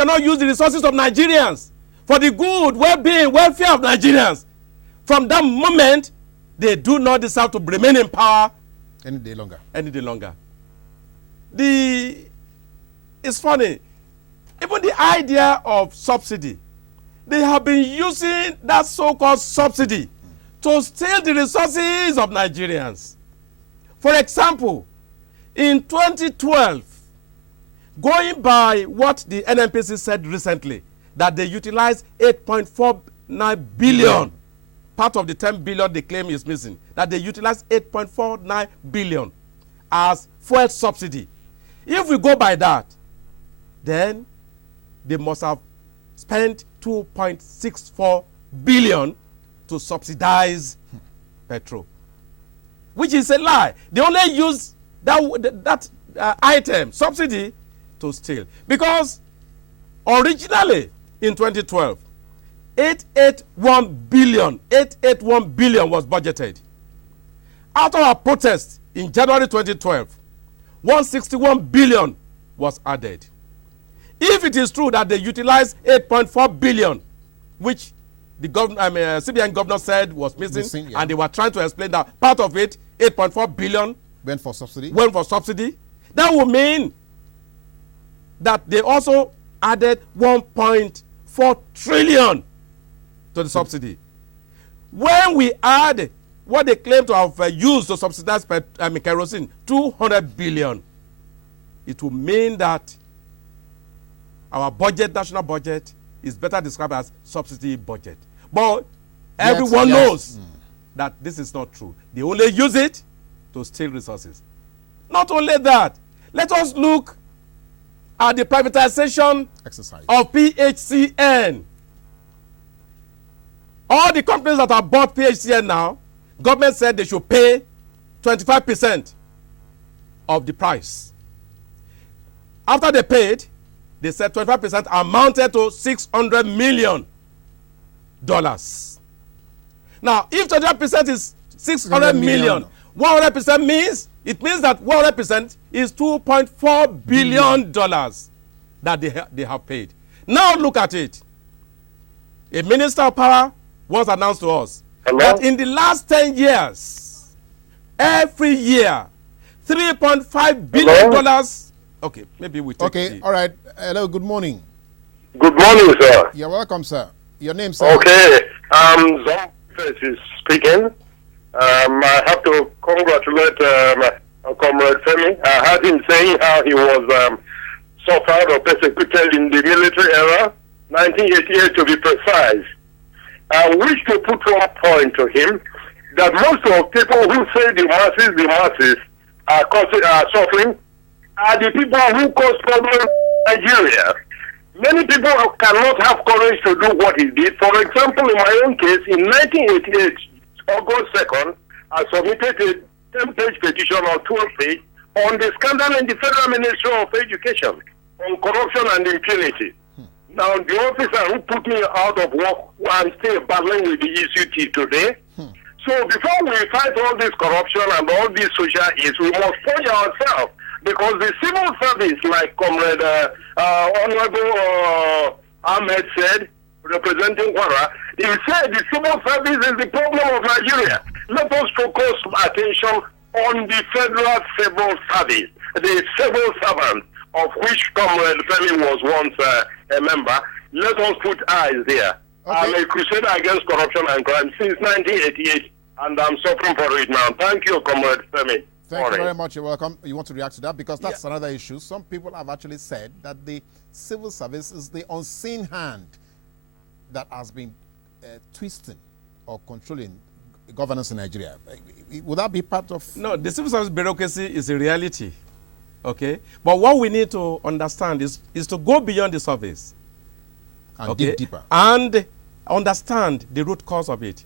cannot use the resources of Nigerians for the good, well-being, welfare of Nigerians, from that moment, they do not deserve to remain in power any day longer. Any day longer. It's funny. Even the idea of subsidy, they have been using that so-called subsidy to steal the resources of Nigerians. For example, in 2012, going by what the NNPC said recently, that they utilized 8.49 billion, part of the 10 billion they claim is missing, that they utilized 8.49 billion as fuel subsidy. If we go by that, then they must have spent 2.64 billion to subsidize petrol, which is a lie. They only use that item, subsidy, to steal. Because originally in 2012, 881 billion was budgeted. After our protest in January 2012, 161 billion was added. If it is true that they utilized 8.4 billion, which the CBN governor said was missing, yeah, and they were trying to explain that part of it, 8.4 billion, went for subsidy. That would mean that they also added 1.4 trillion to the subsidy. When we add what they claim to have used to subsidize kerosene, 200 billion, it will mean that our budget, national budget, is better described as subsidy budget. But everyone knows that this is not true. They only use it to steal resources. Not only that, let us look at the privatization exercise of PHCN. All the companies that have bought PHCN now, government said they should pay 25% of the price. After they paid, they said 25% amounted to $600 million. Now, if 25% is 600 million, 100% means, it means that 100% is $2.4 billion that they have paid. Now look at it. A minister of power once announced to us that in the last 10 years, every year, $3.5 billion. Okay, maybe we take Okay, all right. Hello, good morning. Good morning, sir. You're welcome, sir. Your name, sir? Okay, Zombie is speaking. I have to congratulate Comrade Femi. I heard him saying how he was suffered or persecuted in the military era, 1988 to be precise. I wish to put one point to him, that most of people who say the masses are suffering, are the people who cause problems in Nigeria. Many people cannot have courage to do what he did. For example, in my own case, in 1988, August 2nd, I submitted a 10-page petition or 12-page on the scandal in the Federal Ministry of Education on corruption and impunity. Now, the officer who put me out of work, I'm still battling with the ECT today. So before we fight all this corruption and all these social issues, we must purge ourselves. Because the civil service, like Comrade Honorable Ahmed said, representing Kwara, he said the civil service is the problem of Nigeria. Let us focus attention on the federal civil service, the civil servant, of which Comrade Femi was once a member. Let us put eyes there. Okay. I'm a crusader against corruption and crime since 1988, and I'm suffering for it now. Thank you, Comrade Femi. Thank you very much. You're welcome. You want to react to that? Because that's another issue. Some people have actually said that the civil service is the unseen hand that has been twisting or controlling governance in Nigeria. Would that be part of... No, the civil service bureaucracy is a reality. Okay? But what we need to understand is to go beyond the surface. And dig deeper. And understand the root cause of it.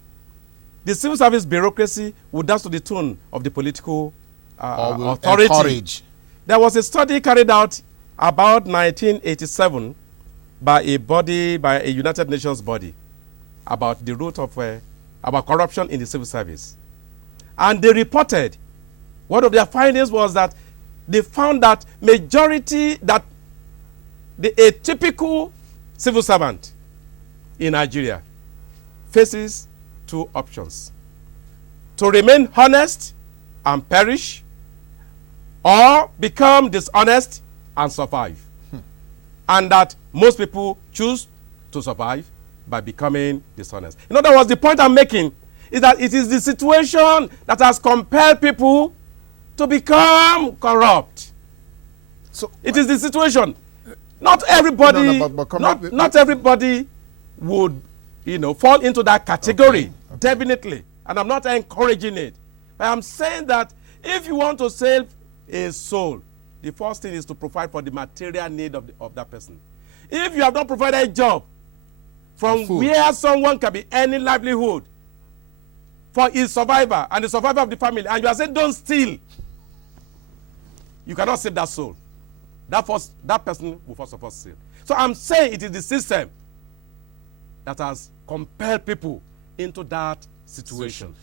The civil service bureaucracy would dance to the tune of the political authority. Encourage. There was a study carried out about 1987 by a United Nations body about the root of about corruption in the civil service. And they reported, one of their findings was that they found that the atypical civil servant in Nigeria faces two options: to remain honest and perish, or become dishonest and survive. And that most people choose to survive by becoming dishonest. In other words, the point I'm making is that it is the situation that has compelled people to become corrupt. So it is the situation. Not everybody, not everybody would, fall into that category. Okay. Definitely. And I'm not encouraging it. But I'm saying that if you want to save a soul, the first thing is to provide for the material need of that person. If you have not provided a job from where someone can be earning livelihood for his survivor and the survivor of the family, and you are saying don't steal, you cannot save that soul. That person will first of all steal. So I'm saying it is the system that has compelled people into that situation.